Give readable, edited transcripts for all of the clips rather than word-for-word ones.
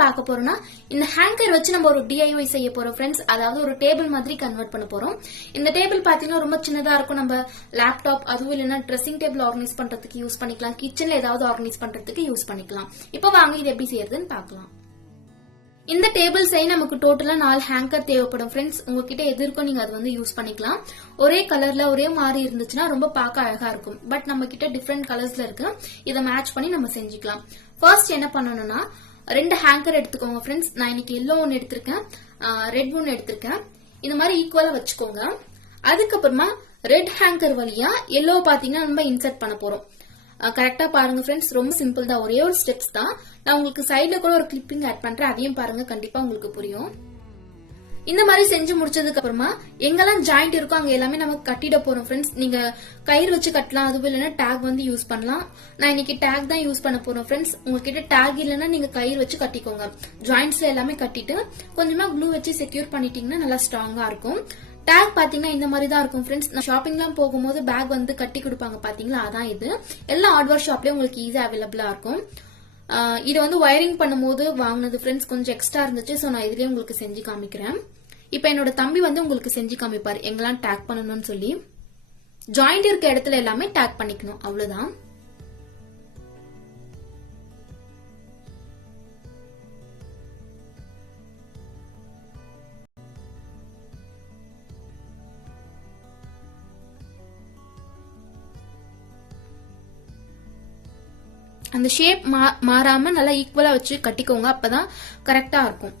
பார்க்க போறோம்னா இந்த ஹேங்கர் வச்சு நம்ம ஒரு DIY செய்ய போறோம் ஃப்ரெண்ட்ஸ். அதாவது ஒரு டேபிள் மாதிரி கன்வெர்ட் பண்ண போறோம். இந்த டேபிள் பாத்தீங்கன்னா ரொம்ப சின்னதா இருக்கும். நம்ம லேப்டாப் அதுவும் இல்லைன்னா ட்ரெஸ்ஸிங் டேபிள் ஆர்கனைஸ் பண்றதுக்கு யூஸ் பண்ணிக்கலாம். கிச்சன்ல ஏதாவது ஆர்கனைஸ் பண்றதுக்கு யூஸ் பண்ணிக்கலாம். இப்போ வாங்க இது எப்படி செய்யறதுன்னு பார்க்கலாம். இந்த டேபிள் செய்ய நமக்கு டோட்டலா 4 ஹேங்கர் தேவைப்படும் ஃப்ரெண்ட்ஸ். உங்ககிட்ட எது இருக்கோ நீங்க அது வந்து யூஸ் பண்ணிக்கலாம். ஒரே கலர்ல ஒரே மாதிரி இருந்துச்சுன்னா ரொம்ப பார்க்க அழகா இருக்கும். பட் நம்ம கிட்ட டிஃப்ரெண்ட் கலர்ஸ்ல இருக்கு. இதை மேட்ச் பண்ணி நம்ம செஞ்சுக்கலாம். ஃபர்ஸ்ட் என்ன பண்ணணும்னா 2 ஹேங்கர் எடுத்துக்கோங்க ஃப்ரெண்ட்ஸ். நான் இன்னைக்கு எல்லோ ஒன்னு எடுத்திருக்கேன், ரெட் ஒன்னு எடுத்திருக்கேன். இந்த மாதிரி ஈக்குவலா வச்சுக்கோங்க. அதுக்கப்புறமா ரெட் ஹேங்கர் வழியா எல்லோ பாத்தீங்கன்னா நம்ம இன்சர்ட் பண்ண போறோம். கரெக்டா பாருங்க ஃப்ரெண்ட்ஸ், ரொம்ப சிம்பிள் தான், ஒரே ஒரு ஸ்டெப்ஸ் தான். நான் உங்களுக்கு சைட்ல கூட ஒரு கிளிப்பிங் ஆட் பண்றேன், அதையும் பாருங்க, கண்டிப்பா உங்களுக்கு புரியும். இந்த மாதிரி செஞ்சு முடிச்சதுக்கு அப்புறமா எங்கெல்லாம் ஜாயிண்ட் இருக்கோ அங்க எல்லாமே நம்ம கட்டிட போறோம் ஃப்ரெண்ட்ஸ். நீங்க கயிறு வச்சு கட்டலாம், அதுவும் இல்லைன்னா டேக் வந்து யூஸ் பண்ணலாம். நான் இன்னைக்கு டேக் தான் யூஸ் பண்ண போறோம் ஃப்ரெண்ட்ஸ். உங்ககிட்ட டேக் இல்லைன்னா நீங்க கயிறு வச்சு கட்டிக்கோங்க. ஜாயிண்ட்ஸ்ல எல்லாமே கட்டிட்டு கொஞ்சமா க்ளூ வச்சு செக்யூர் பண்ணிட்டீங்கன்னா நல்லா ஸ்ட்ராங்கா இருக்கும். டேக் பாத்தீங்கன்னா இந்த மாதிரி தான் இருக்கும் ஃப்ரெண்ட்ஸ். நான் ஷாப்பிங்லாம் போகும்போது பேக் வந்து கட்டி கொடுப்பாங்க பாத்தீங்களா, அதான் இது. எல்லா ஹார்ட்வேர் ஷாப்லயும் உங்களுக்கு ஈஸியா அவைலபிளா இருக்கும். இது வந்து வயரிங் பண்ணும்போது வாங்கினது ஃப்ரெண்ட்ஸ், கொஞ்சம் எக்ஸ்ட்ரா இருந்துச்சு. ஸோ நான் இதுலயே உங்களுக்கு செஞ்சு காமிக்கிறேன். இப்ப என்னோட தம்பி வந்து உங்களுக்கு செஞ்சு காமிப்பாரு எங்கெல்லாம் டேக் பண்ணணும்னு சொல்லி. ஜாயிண்ட் இருக்க இடத்துல எல்லாமே டேக் பண்ணிக்கணும், அவ்வளவுதான். அந்த ஷேப் மாறாம நல்லா ஈக்குவலா வச்சு கட்டிக்கோங்க, அப்பதான் கரெக்டா இருக்கும்.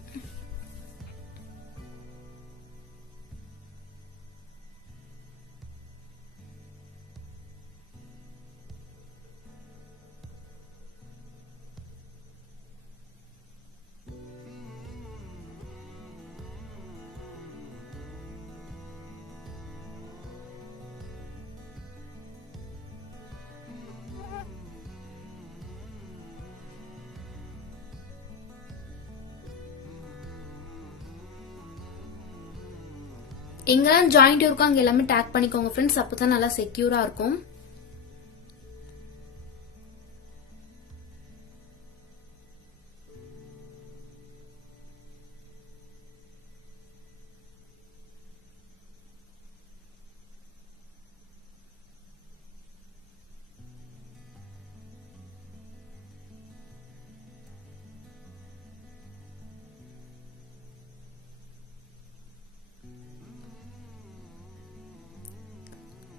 எங்கெல்லாம் ஜாயிண்ட் இருக்கோ அங்க எல்லாமே டேக் பண்ணிக்கோங்க ஃப்ரெண்ட்ஸ், அப்பதான் நல்லா செக்யூரா இருக்கும்.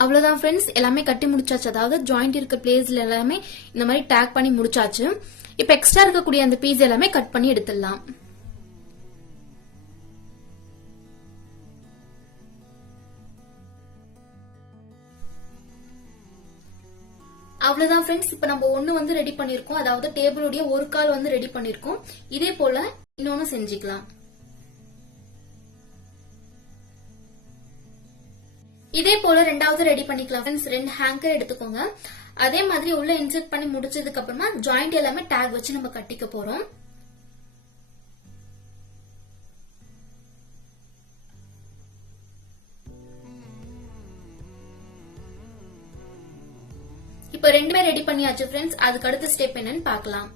அவ்வளவுதான் ஃப்ரெண்ட்ஸ், எல்லாமே கட்டி முடிச்சாச்சு. அதாவது ஜாயிண்ட் இருக்க பிளேஸ்ல எல்லாமே இந்த மாதிரி டேக் பண்ணி முடிச்சாச்சு. இப்ப எக்ஸ்ட்ரா இருக்கக்கூடிய அந்த பீஸ் எல்லாமே கட் பண்ணி எடுத்துடலாம். அவ்வளவுதான் ஃப்ரெண்ட்ஸ், இப்ப நம்ம ஒண்ணு வந்து ரெடி பண்ணிருக்கோம். அதாவது டேபிளுடைய ஒரு கால் வந்து ரெடி பண்ணிருக்கோம். இதே போல இன்னொன்னு செஞ்சுக்கலாம். இதே போல ரெண்டாவது ரெடி பண்ணிக்கலாம் ஃப்ரெண்ட்ஸ். 2 ஹேங்கர் எடுத்துக்கோங்க. அதே மாதிரி உள்ள இன்சர்ட் பண்ணி முடிச்சதுக்கு அப்புறமா ஜாயிண்ட் எல்லாமே டேக் வச்சு நம்ம கட்டிக்க போறோம். இப்ப 2மே ரெடி பண்ணியாச்சு ஃப்ரெண்ட்ஸ். அதுக்கு அடுத்த ஸ்டெப் என்னன்னு பார்க்கலாம்.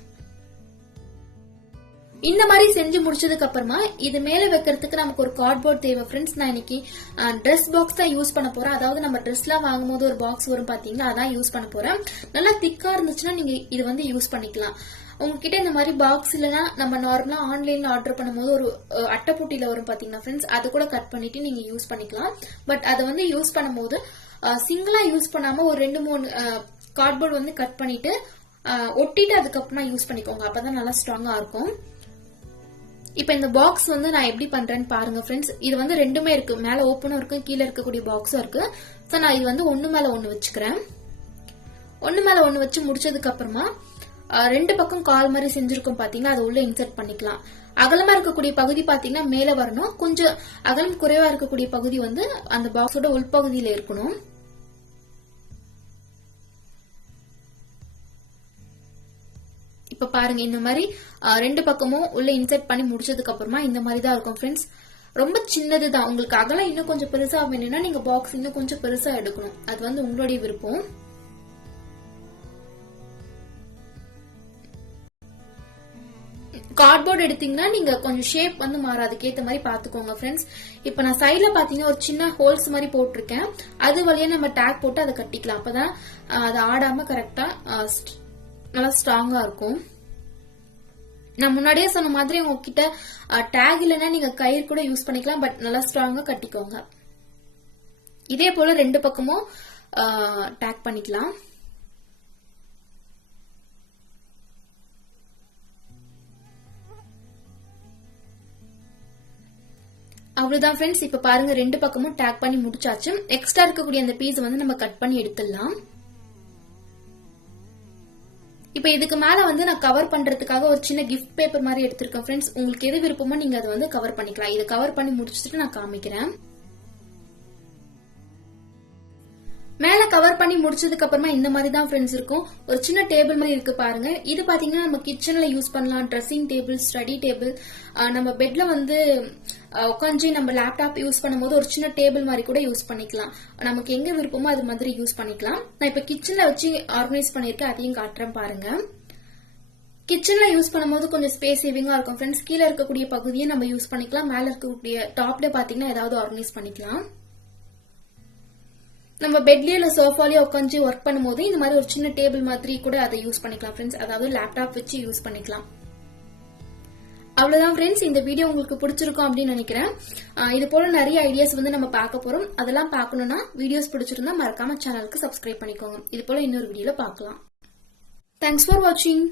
இந்த மாதிரி செஞ்சு முடிச்சதுக்கு அப்புறமா இது மேல வைக்கிறதுக்கு நமக்கு ஒரு கார்ட்போர்ட் தேவை ஃப்ரெண்ட்ஸ். நான் இன்னைக்கு ட்ரெஸ் பாக்ஸ் தான் யூஸ் பண்ண போறேன். அதாவது நம்ம ட்ரெஸ் எல்லாம் வாங்கும் போது ஒரு பாக்ஸ் வரும் பாத்தீங்களா, அதான் யூஸ் பண்ண போறேன். நல்லா திக்கா இருந்துச்சுன்னா நீங்க இது வந்து யூஸ் பண்ணிக்கலாம். உங்ககிட்ட இந்த மாதிரி பாக்ஸ் இல்லைன்னா நம்ம நார்மலா ஆன்லைன்ல ஆர்டர் பண்ணும்போது ஒரு அட்டைப்பூட்டில வரும் பாத்தீங்கன்னா ஃப்ரெண்ட்ஸ், அது கூட கட் பண்ணிட்டு நீங்க யூஸ் பண்ணிக்கலாம். பட் அதை வந்து யூஸ் பண்ணும்போது சிங்கிளா யூஸ் பண்ணாம ஒரு 2-3 கார்ட்போர்ட் வந்து கட் பண்ணிட்டு ஒட்டிட்டு அதுக்கப்புறமா யூஸ் பண்ணிக்கோங்க, அப்பதான் நல்லா ஸ்ட்ராங்கா இருக்கும். இப்ப இந்த பாக்ஸ் வந்து நான் எப்படி பண்றேன்னு பாருங்க ஃப்ரெண்ட்ஸ். இது வந்து 2மே இருக்கு, மேல ஓப்பனும் இருக்கு, கீழே இருக்கக்கூடிய பாக்ஸும் இருக்கு. சோ நான் இது வந்து ஒண்ணு மேல ஒண்ணு வச்சுக்கிறேன். ஒண்ணு மேல ஒண்ணு வச்சு முடிச்சதுக்கு அப்புறமா 2 பக்கம் கால் மாதிரி செஞ்சிருக்கோம் பாத்தீங்கன்னா, அது உள்ள இன்சர்ட் பண்ணிக்கலாம். அகலமா இருக்கக்கூடிய பகுதி பாத்தீங்கன்னா மேல வரணும், கொஞ்சம் அகலம் குறைவா இருக்கக்கூடிய பகுதி வந்து அந்த பாக்ஸோட உள்பகுதியில இருக்கணும். இப்ப பாருங்க, இந்த மாதிரி 2 பக்கமும் உள்ள இன்சர்ட் பண்ணி முடிச்சதுக்கு அப்புறமா இந்த மாதிரி தான் இருக்கும் ஃப்ரெண்ட்ஸ். ரொம்ப சின்னதுதான். உங்களுக்கு அகலம் இன்னும் கொஞ்சம் பெருசா வேணும்னா நீங்க பாக்ஸ் இன்னும் கொஞ்சம் பெருசா எடுக்கணும், அது வந்து உங்களுடைய விருப்பம். கார்ட்போர்ட் எடுத்தீங்கன்னா நீங்க கொஞ்சம் ஷேப் வந்து மாறும், அதுக்கேற்ற மாதிரி பாத்துக்கோங்க ஃப்ரெண்ட்ஸ். இப்ப நான் சைட்ல பாத்தீங்கன்னா ஒரு சின்ன ஹோல்ஸ் மாதிரி போட்டிருக்கேன், அது வழியா நம்ம டேக் போட்டு அதை கட்டிக்கலாம். அப்பதான் அது ஆடாம கரெக்டா நல்லா ஸ்ட்ராங்கா இருக்கும். நான் முன்னாடியே சொன்ன மாதிரி உங்ககிட்ட டேக் இல்லைன்னா நீங்க கயிறு கூட யூஸ் பண்ணிக்கலாம், பட் நல்லா ஸ்ட்ராங்கா கட்டிக்கோங்க. இதே போல 2 பக்கமும் டேக் பண்ணிக்கலாம். அவ்வளவுதான் ஃப்ரெண்ட்ஸ். இப்ப பாருங்க 2 பக்கமும் டேக் பண்ணி முடிச்சாச்சு. எக்ஸ்ட்ரா இருக்கக்கூடிய அந்த பீஸ் வந்து நம்ம கட் பண்ணி எடுத்துடலாம். இப்ப இதுக்கு மேல வந்து நான் கவர் பண்றதுக்காக ஒரு சின்ன கிஃப்ட் பேப்பர் மாதிரி எடுத்திருக்கேன் ஃப்ரெண்ட்ஸ். உங்களுக்கு எது விருப்பமோ நீங்க அதை வந்து கவர் பண்ணிக்கலாம். இதை கவர் பண்ணி முடிச்சுட்டு நான் காமிக்கிறேன். மேல கவர் பண்ணி முடிச்சதுக்கு அப்புறமா இந்த மாதிரி தான் ஃப்ரெண்ட்ஸ் இருக்கும். ஒரு சின்ன டேபிள் மாதிரி இருக்கு பாருங்க. இது பாத்தீங்கன்னா நம்ம கிச்சன்ல யூஸ் பண்ணலாம், ட்ரெஸ்ஸிங் டேபிள், ஸ்டடி டேபிள், நம்ம பெட்ல வந்து உட்காந்து நம்ம லேப்டாப் யூஸ் பண்ணும்போது ஒரு சின்ன டேபிள் மாதிரி கூட யூஸ் பண்ணிக்கலாம். நமக்கு எங்க விருப்பமோ அது மாதிரி யூஸ் பண்ணிக்கலாம். நான் இப்ப கிச்சன்ல வச்சு ஆர்கனைஸ் பண்ணிருக்கேன், அதையும் காட்டுறேன் பாருங்க. கிச்சன்ல யூஸ் பண்ணும்போது கொஞ்சம் ஸ்பேஸ் சேவிங்கா இருக்கும் ஃப்ரெண்ட்ஸ். கீழே இருக்கக்கூடிய பகுதியை நம்ம யூஸ் பண்ணிக்கலாம், மேல இருக்கக்கூடிய டாப்ல பாத்தீங்கன்னா ஏதாவது ஆர்கனைஸ் பண்ணிக்கலாம். நம்ம பெட்லயோ இல்ல சோஃபாலயோ உட்காந்து ஒர்க் பண்ணும்போது இந்த மாதிரி ஒரு சின்ன டேபிள் மாதிரி கூட அதை யூஸ் பண்ணிக்கலாம் ஃப்ரெண்ட்ஸ். அதாவது லேப்டாப் வச்சு யூஸ் பண்ணிக்கலாம். அவ்வளவுதான் ஃப்ரெண்ட்ஸ். இந்த வீடியோ உங்களுக்கு பிடிச்சிருக்கும் அப்படின்னு நினைக்கிறேன். இது போல நிறைய ஐடியாஸ் வந்து நம்ம பார்க்க போறோம். அதெல்லாம் பார்க்கணும்னா வீடியோஸ் பிடிச்சிருந்தா மறக்காம சேனலுக்கு சப்ஸ்கிரைப் பண்ணிக்கோங்க. இது போல இன்னொரு வீடியோல பார்க்கலாம். தேங்க்ஸ் ஃபார் வாட்சிங்.